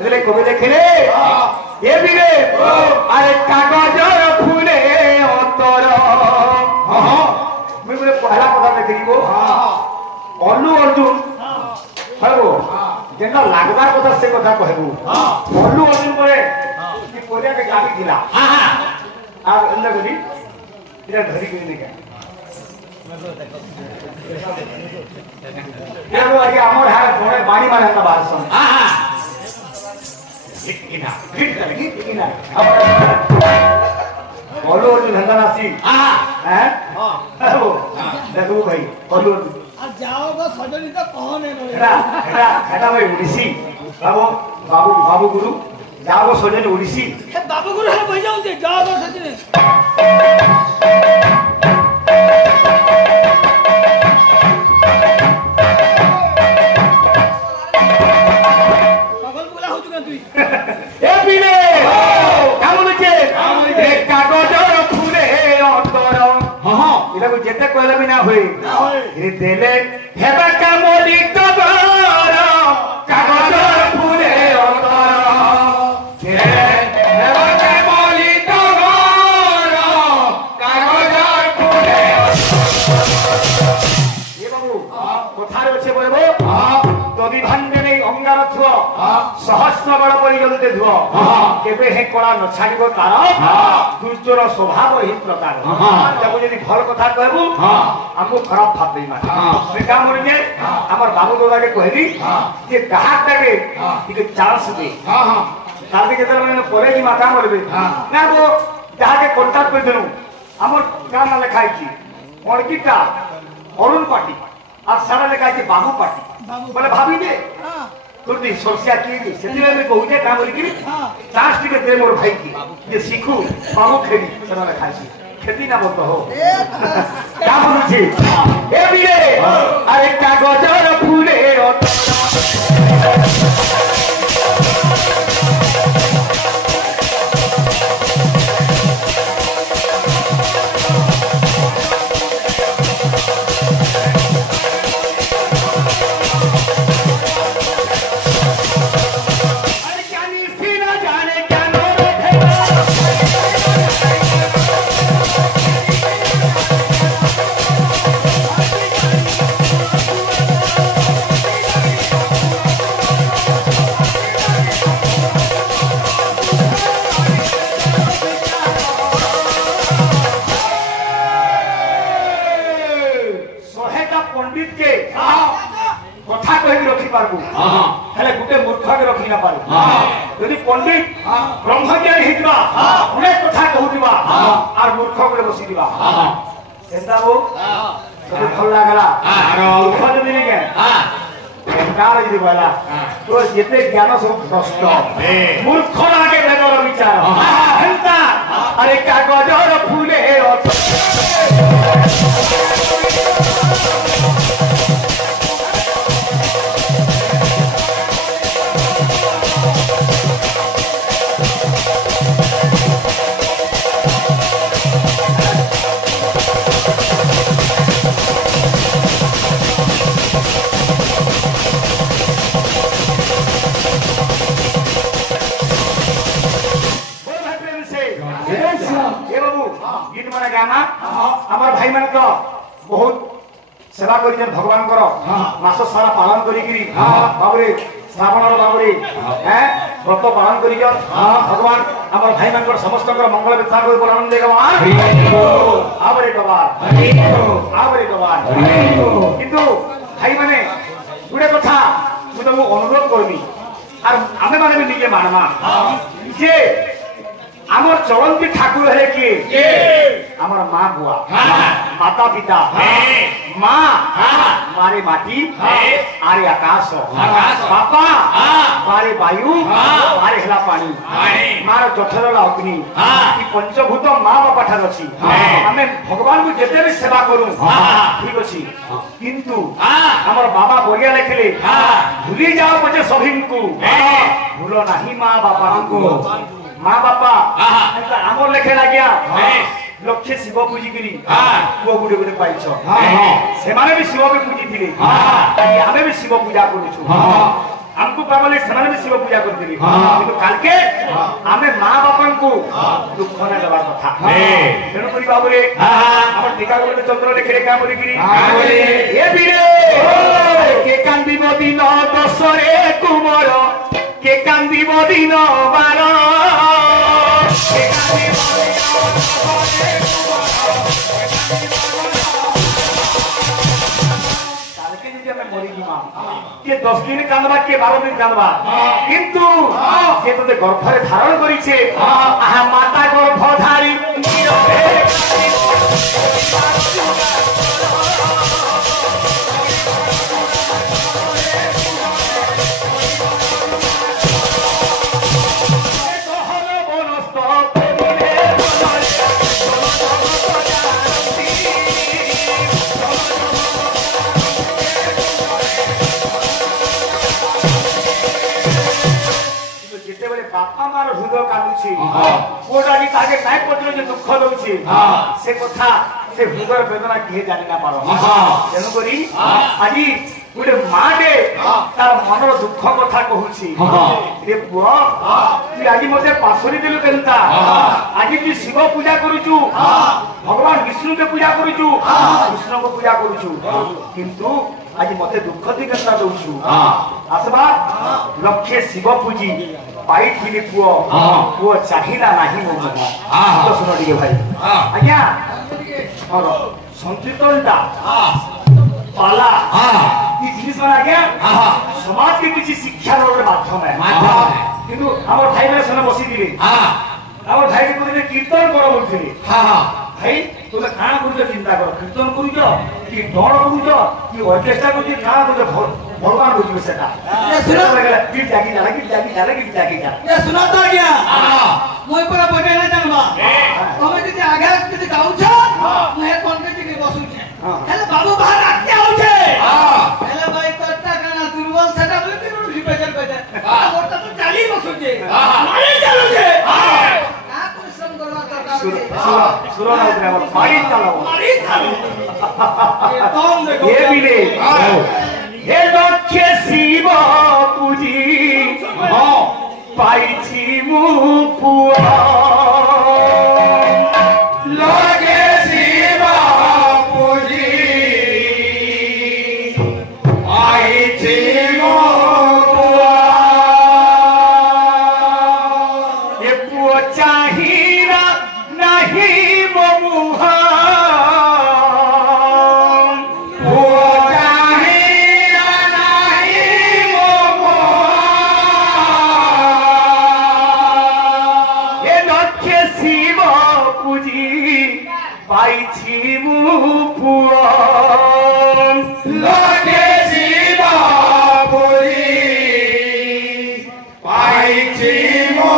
এলে কবি দেখিলে এ বিরে আরে কাগজর ফুলে অন্তর মুই বলে পহলা কথা দেখিব অল্লু অর্জুন হবো যেটা লাগবার কথা সে কথা কহবু অল্লু অর্জুন করে কি কোরিয়াকে গাবি দিলা আর এন্ডা করি এটা ধরি কই নেকা এরো আগে আমার হার ঘরে বাড়ি মারে একটা বাসন কিনা কিনা অল্লু অর্জুন হেন্দানাসি হ্যাঁ দেখো ভাই অল্লু অর্জুন जाओगे सजनी तो कौन है এটা ভাই উড়িষি বাবু বাবু বাবু গুরু যাও সজনী উড়িষি बाबू गुरु है भाई जाओ जाओगे सजनी पागल बोला हो चुका तू এ বিলে কেমন আছে এ কাগজর ফুলে অন্তর হ্যাঁ এটা যেতে কইলে বিনা হই এ দেলে হেবা কামলি তবর কাগজর ফুলে অন্তর হেবা কামলি তবর কাগজর ফুলে এ বাবু কোথায় আছে বলবো তবি ভাঙ্গনে অঙ্গার থুয় সহস্র বড় পরি জলতে ধুয় কেবে হে কলা ন ছাড়িব তার দুর্জর স্বভাব হি প্রকার তাকে যদি ভাল কথা কহবু আমু খারাপ ভাববে মা সে কাম করে যে আমার বাবু দাদাকে কইলি যে গ্রাহকটাকে টিকে চান্স দে তার দিকে যেন পরে কি মাথা মারবে না গো যাহাকে কন্টাক্ট করে দেনু আমার কাম না লেখা আছে অর্কিটা অরুণ পাটি আর সারা লেখা আছে বাবু পাটি বলে ভাবি দে তোর দি সরসিয়া কি সেদিন আমি কহুতে কাম করি কি চান্স টিকে দে মোর ভাই কি যে শিখু বাবু খেলি সেটা লেখা আছে खेती ना बोलते हो क्या बोलू छी ए बिरे अरे कागजर फूले যদি পণ্ডিত ব্রহ্মজ্ঞানী হিতবা অনেক কথা কহুতিবা আর মূর্খ করে বসি দিবা এন্তা বো যদি ভাল লাগলা মূর্খ যদি নিকে কার যদি বলা তো যেতে জ্ঞান সব নষ্ট মূর্খ লাগে বেদর বিচার এন্তা আরে কাগজর ফুলে আমার ভাই মানে তো বহুত সেবা করেছেন ভগবান মাস সারা পালন করি বাবুরে শ্রাবণর বাবুরে হ্যাঁ ব্রত পালন করেছেন ভগবান আমার ভাই মান সমস্ত মঙ্গল বিস্তার করে আনন্দ কিন্তু ভাই মানে গোটে কথা মু তোমাকে অনুরোধ করবি আর আমি মানে নিজে মানমা যে আমার চলন্তি ঠাকুর হলে কি আমার মা বুয়া মাতা পিতা মা মারে মাটি আরে আকাশ বাপা মারে বায়ু মারে হেলা পানি মার জঠরলা অগ্নি এই পঞ্চভূত মা বাপা ঠার অছি আমি ভগবান কু যেতে বি সেবা করু ঠিক আছে কিন্তু আমার বাবা বড়িয়া লেখিলে ভুলি যাও পছে সভিଙ୍କୁ ভুল নাহি মা বাপাଙ୍କୁ মা বাপা আমার লেখে লাগিয়া লক্ষ্যে শিব পুজিকি পুয়া গুটে গুটে পাইছ সেমানে বি শিবকে পুজিলে আমি বি শিব পূজা করুছু हमको पावले ସେମାନେ ବି ଶିବ ପୂଜା କରିଥିଲେ କିନ୍ତୁ କାଲକେ ଆମେ ମା ବାପାଙ୍କୁ ଦୁଃଖ ନା ଦେବା କଥା ତେଣୁ କରି ବାବୁରେ ଆମର ଟିକା ଗୋଟେ ଚନ୍ଦ୍ର ଲେଖିଲେ କାମ କରିକିରି ଏ ବିରେ କେ କାନ୍ଦିବ ଦିନ ଦଶରେ କୁମର କେ କାନ୍ଦିବ ଦିନ ବାର କେ କାନ୍ଦିବ के 10 दिन कांदबा के 12 दिन कांदबा किंतु से तो गर्भरे धारण करिछे आहा माता गर्भधारी बापा मार हृदय कांदुची कोडा जी ताके नाय पत्र जे दुख दउची से कथा से हृदय वेदना के जानि ना पारो तेनु करी आजी गुडे माडे तार मनर दुख कथा कहूची रे बुआ तू आजी मते पासरी देलु केनता आजी तू शिव पूजा करूचू भगवान विष्णु के पूजा करूचू कृष्ण को पूजा करूचू किंतु आज मते दुख दी केनता दउचू आसबा लक्ष्य शिव पूजी पाई थिली पुओ पुओ चाहिला नाही मो मन तो सुनो दिगे भाई आज्ञा और संकीर्तनटा पाला ई जिनिस माने आज्ञा समाज के किछि शिक्षा रो माध्यम है किंतु हमर भाई में सुने बसी दिले हमर भाई के कोने कीर्तन करो बोलथिले भाई तो काना करू चिंता कर कीर्तन करू कि डर करू कि ऑर्केस्ट्रा करू काना करू भगवान बुझिबे सेटा सुनो गीत जागी जाला ये सुना तो गया मोय पर बगे ना जानबा तमे जे आगे जे गाउ छ मैं कोन के जे बसु छ हेले बाबू बाहर आके आउ छे हेले भाई करता काना दुर्बल सेटा बोले कि रिपेजन पे मोटा तो चाली बसु छे मारे चालू छे ना परिश्रम करवा करता सुरो ना उतरे मारी चालो ये बिले हे लक्ष्य शिव पूजी पाइछि मु पुआ लगे शिव पूजी पाइछि मु पुआ ये पुआ चाहिरा नहीं मो मुहा पाइछि मु पुआ लगे शिव पूजी पाइछि मु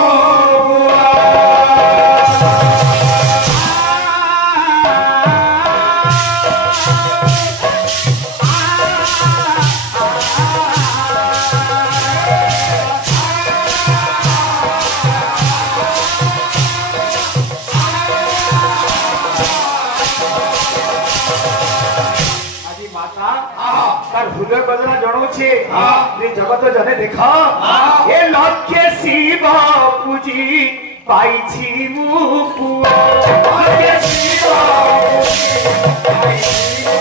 हृदय बजना जणौछे जे जगत जने देख ए लक्ष्य शिव पूजी पाइछि मु पुआ लक्ष्य शिव पाइछि मु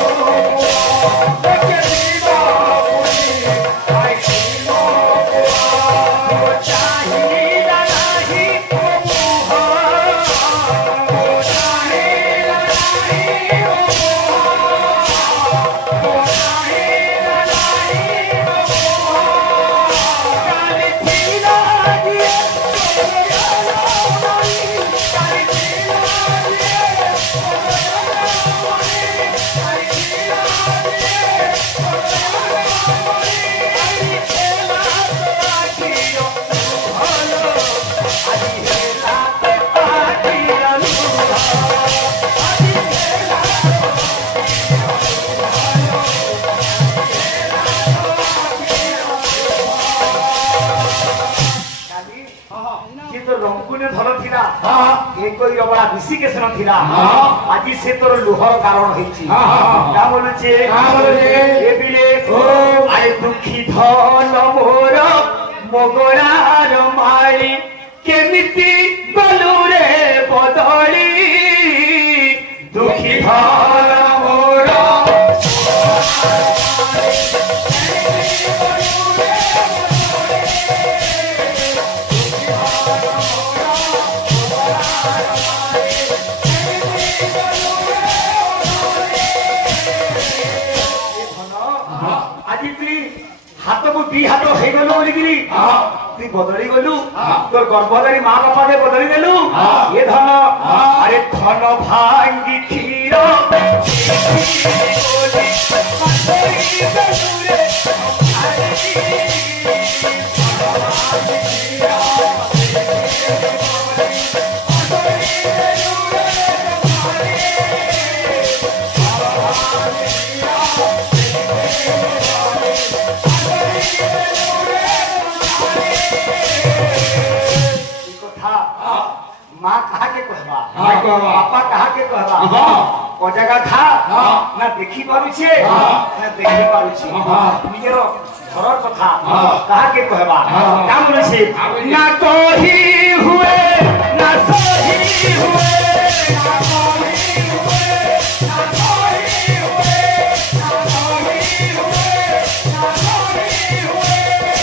लक्ष्य शिव पाइछि मु चाहिला नाही मुहा चाहिला नाही Yeah. একই অবলা বিসি কেসন থিলা আজি সে তোর লুহর কারণ হইছি কা বলছে এ বিলে আই দুঃখী ধন মোর মগরার মাই কেমিতি গলু রে বদলি দুঃখী ধন মোর হাতକୁ ଦି ହାତ ହେଇଗଲୁ ବୋଲିକିରି তুই বদলি গলু তোর গর্ভধারী মা বাপাকে বদলি দেলু এ ধন আরে ধন ভাঙ্গি ক্ষীর মা কাহাকে কহবা বাপা কাহাকে কহবা ও জায়গা খা না দেখি পারুছে না দেখি পারুছে নিজের ঘরর কথা কাহাকে কহবা কা বলেছে না কহি হুয়ে না সহি হুয়ে না কহি হুয়ে না সহি হুয়ে না সহি হুয়ে না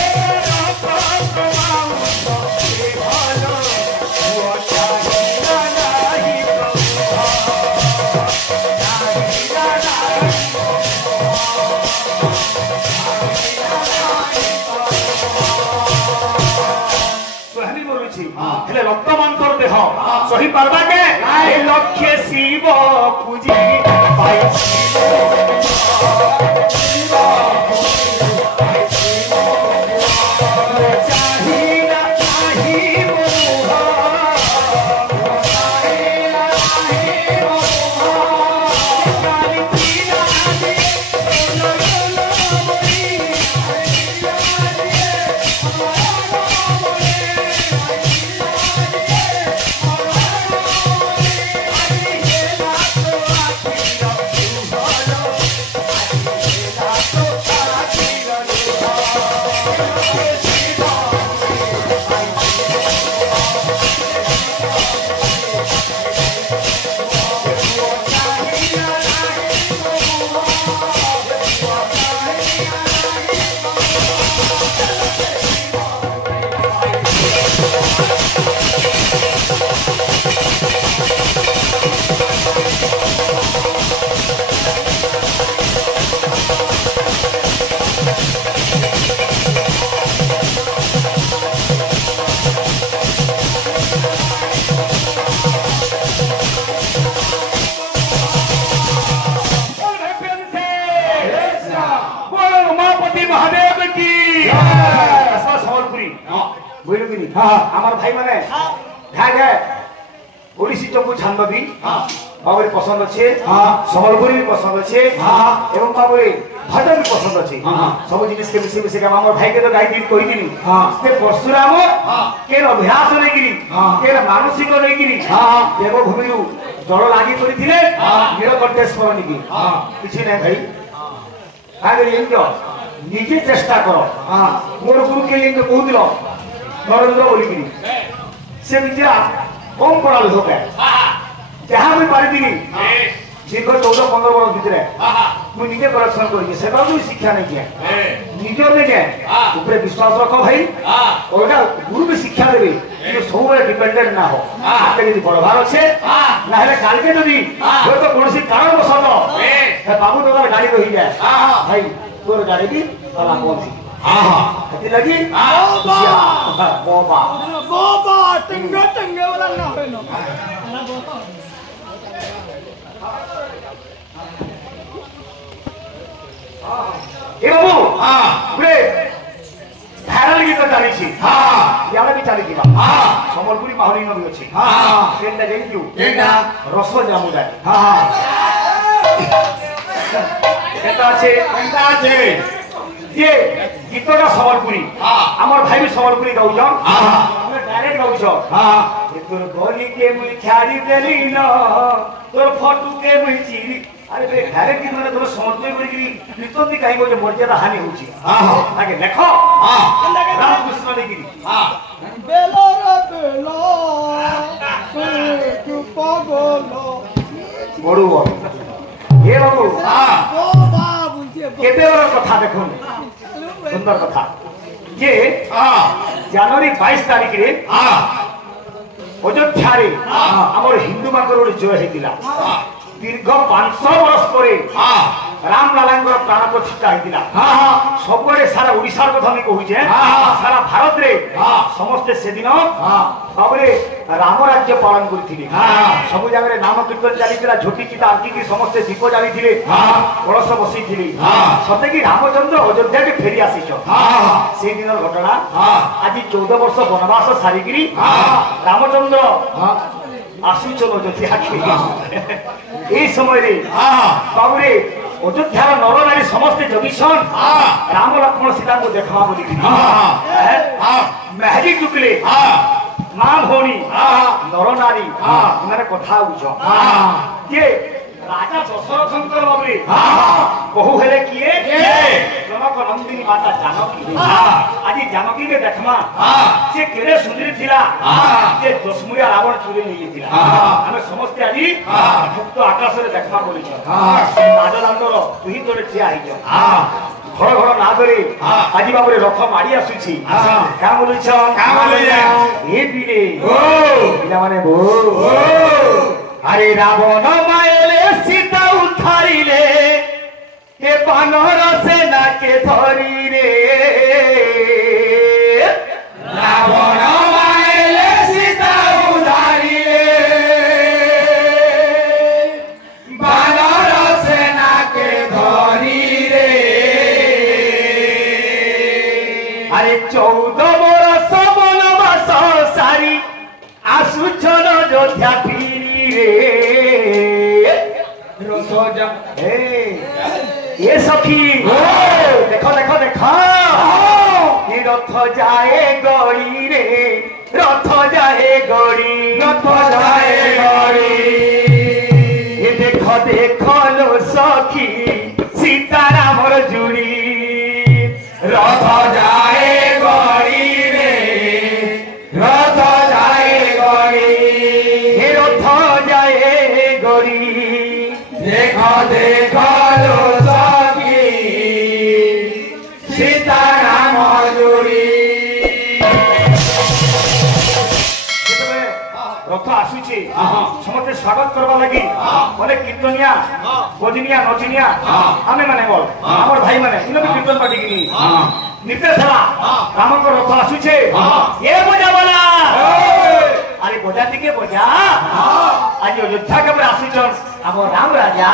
সহি হুয়ে ହେଲେ ରକ୍ତମାନ୍ତର ଦେହ ସହି ପାରବା କେ ଏ ଲକ୍ଷ୍ୟ ଶିବ ପୂଜି ପାଇ আমার ভাই মানে ওড়িশি চম্পু ছান্দবী বাবুরে পছন্দ আছে সম্বলপুরী পছন্দ আছে এবং বাবুরে ভজন भी পছন্দ আছে सब जिनिस के मिसे मिसे আমার ভাইকে তো গাই দিন কই দিনি যে পরশুরাম কেন অভ্যাস নেগিরি কেন মানসিক নেগিরি দেবভূমিরু জল লাগি করিଥିଲେ নীলকণ্ঠেশ্বর নিকি কিছু নাই ভাই আগে এমতো নিজে চেষ্টা করো মোর গুরুকে এমতো কহুদিল নরেন্দ্র বলিকিনি সে নিজে কম পড়া লোক যাহা মুই পারিদিনি দীর্ঘ 14-15 বর্ষ ভিতরে মুই নিজে করেকশন করেছি সেটাও তুই শিক্ষা নেই গিয়া নিজের নেই উপরে বিশ্বাস রখ ভাই ওটা গুরু বি শিক্ষা দেবে কিন্তু সবুলে ডিপেন্ডেন্ট না হোক আপনি যদি বড়বার আছে না হলে কালকে যদি হয়তো কৌশি কারণবশত বাবু তোমার গাড়ি রহি যায় ভাই তোর গাড়ি কি তালা পৌঁছি lagi boba boba tengah wala na hono ए बाबू पुरे ভাইরাল গীত জানিছি ইয়ালে বি চালি দিবা সম্বলপুরি মাহলি নবী আছে কেনটা জানিছু কেনটা রস জামু যায় কেনটা আছে ये गीतटा सम्बलपुरी आमर भाई भी सम्बलपुरी गाउछ डायरेक्ट गाउछ তোর গলিকে মুই ছাড়ি দেলি ন তোর ফটুকে মুই চিরি আরে বে ঘরে কি মানে তোর সমর্থন করে কি কীর্তন কাই বলে মর্যাদা হানি হচ্ছে আগে দেখো রামকৃষ্ণ লিখি বেলো রে বেলো তু পাগল বড় বড় এ বাবু ও বাবু যে কেতে বড় কথা দেখুন সুন্দর কথা যে জানুয়ারি 22 তারিখে অযোধ্যারে আমার হিন্দু মাঙ্গর গোটে জয় হয়েছিল দীর্ঘ 500 বর্ষ পরে রামলালাঙ্কর প্রাণ প্রতিষ্ঠা হয়েছিল ସବୁଆଡେ সারা ওড়িশার কথা আমি কହୁছে সারা ভারতরে সমস্তে সেদিন সবরে রাম রাজ্য পালন করেছিল সবু জায়গায় নাম কীর্তন চালিয়েছিল ঝোটি চিতা আঁকিকি সমস্তে দীপ জালিଥିଲେ কলস বসাইଥିଲେ সতে কি রামচন্দ্র অযোধ্যাকে ফেরি আসিছ সেই দিনের ঘটনা আজি 14 বর্ষ বনবাস সারিকি রামচন্দ্র আসুচন অযোধ্যাকে এই সময় বাবুরে অযোধ্যার নরনারী সমস্তে জগিছন রাম লক্ষ্মণ সীতাকে দেখা বলি মেহজি টুকলে মা ভৌণী নরনারী মানে কথা হউছ যে রাজা দশরথঙ্কর বাবুরে বহু হেলে কিয়ে জনক নন্দিনী মাতা জানকী আজি জানকীকে দেখমা সে কেড়ে সুন্দরী ছিলা যে দশমুড়িয়া রাবণ চুরি নিয়ে গেছিল আমি সমস্তে আজি মুক্ত আকাশরে দেখমা বলিছ রাজদান্তর তুই তোরে ঠিয়া হইছ ঘর ঘর না ধরে আজি বাবুরে রথ মারি আসুছি কা বলিছ এ বিরে পিলা মানে বো আরে রাবণ মায়েলে সীতা উঠাইলে কে বানর সেনাকে ধরিলে রাবণ মায়েলে সীতা উঠাইলে বানর সেনাকে ধরিলে আরে 14 বরষ বনবাস সারি আসুছন অযোধ্যা ये सखी देखो देखो देखो ये रथ जाए गड़ी रे रथ जाए गड़ी रथ जाए गड़ी ये देखो देखो लो सखी सीतारामर जुड़ी रथ जाए गड़ी रे रथ जाए गड़ी ये रथ जाए गड़ी देखो देखो लो सखी सीताराम जुड़ी रथ आसुची समस्ते स्वागत करवा लगी अनेक कीर्तनिया गजनिया नचिनिया आमे माने बोल हमर भाई माने इनो भी कीर्तन पार्टी की निर्देश हला रामक रथ आसुचे ये बजा वाला अरे बजा दिके बजा आज अयोध्या के आसुचन हमर राम राजा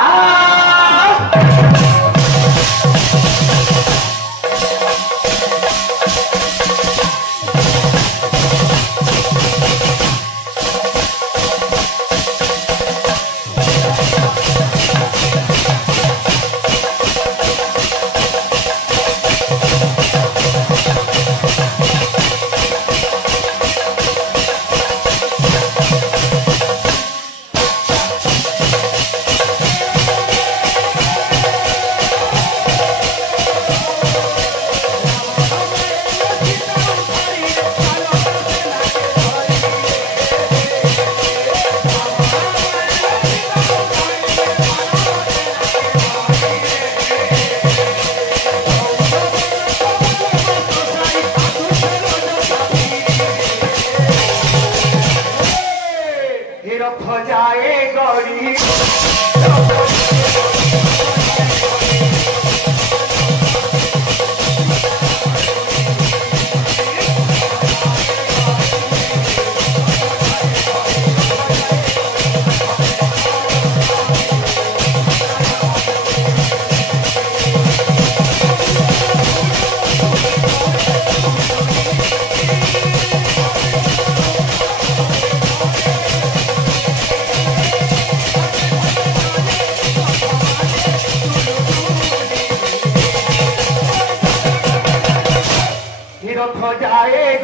रथ जाए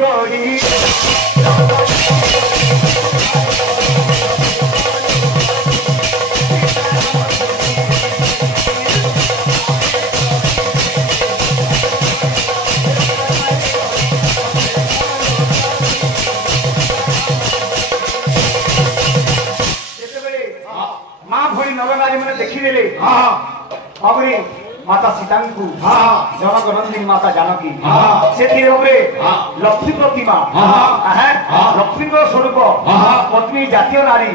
गड़ी ମା ଭଳି ନରନାରୀ ମାନେ ଦେଖିଦେଲେ ଆହୁରି माता सीता को जनक नंदिनी माता जानकी से लक्ष्मी प्रतिमा लक्ष्मी स्वरूप पत्नी जातीय नारी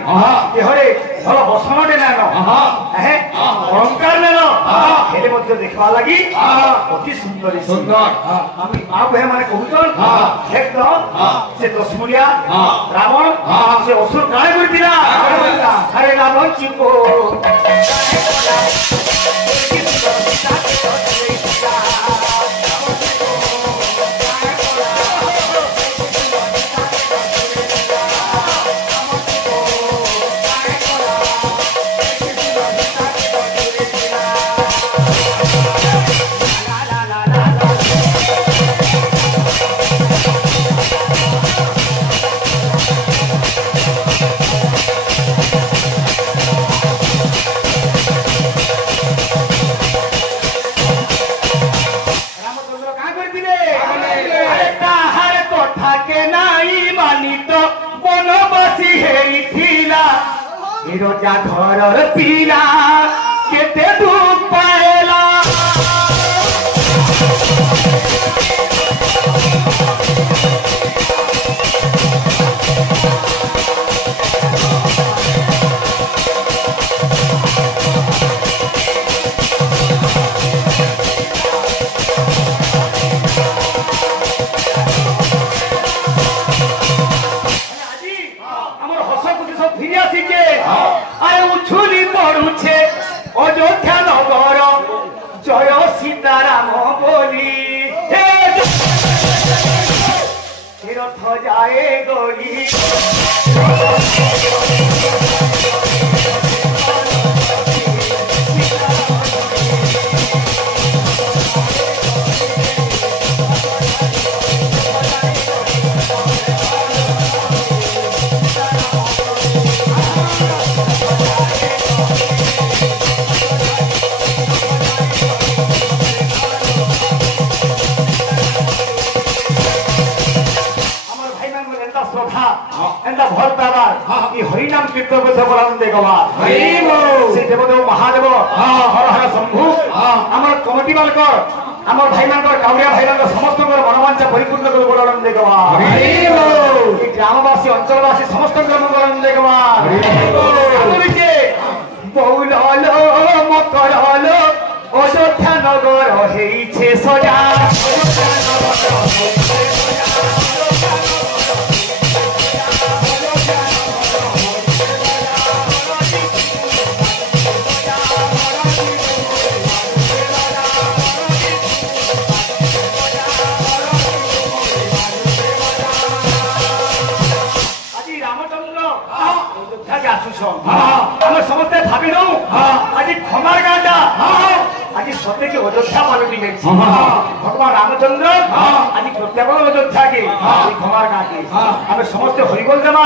देहरे भल बसन नान अलंकार नान देखा लगी अति सुंदर सुंदर माँ बहन मैंने कहून देख से दशमुड़िया रावण से असुर काय कर अरे रावण चुप रोजा घर पीला केते दुख पाएला अयोध्या नगर जय सीताराम बोली रथ जाए गरी भल पाबार हरिनाम कीर्तन से देवदेव महादेव हर हर शंभु आम कमिटी मानक आम भाई मान काउरिया भाई मान समस्त मनोवांछा परिपूर्ण कर बोलान देखवा ग्रामवासी अंचलवासी समस्त मंगल देखवा बहुल मकर अयोध्या नगर सजा समस्ते भावी नौ आज खमार गाँटा आज सत्य की अयोध्या पलटि गई भगवान रामचंद्र आज प्रत्यावन अयोध्या के खमार गाँ के आम समस्ते हरिबोल देमा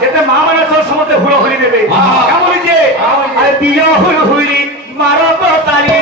जिते माँ मैंने समस्ते हुड़ हुड़ी देवे क्या बोलीजे अरे दिया हुड़ी मारो तो ताली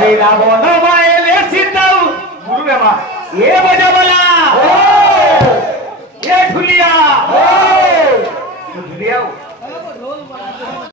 अरे रावण मायले सीता गुरु ଏ ବଜ